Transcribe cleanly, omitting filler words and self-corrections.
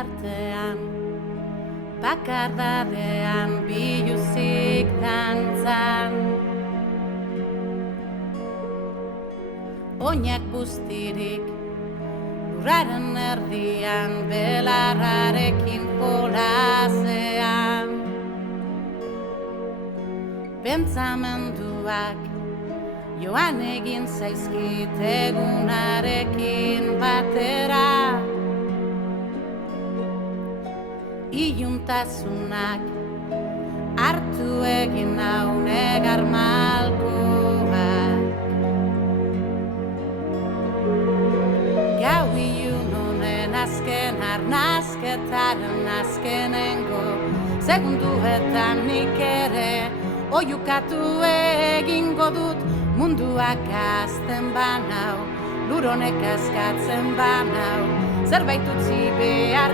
artean, bakardadean biluzik dantzan. Oinak guztirik, lurraren erdian, belarrarekin jolasean. Pentsamenduak joan egin zaizkit egunarekin batera. Iluntasunak hartu egin nau negar malkoak. Gau ilun honen azken arnazketaren azkenengo segunduetan nik ere oiukatu egingo dut. Munduak azten banau, lur honek askatzen banau, zerbait utzi behar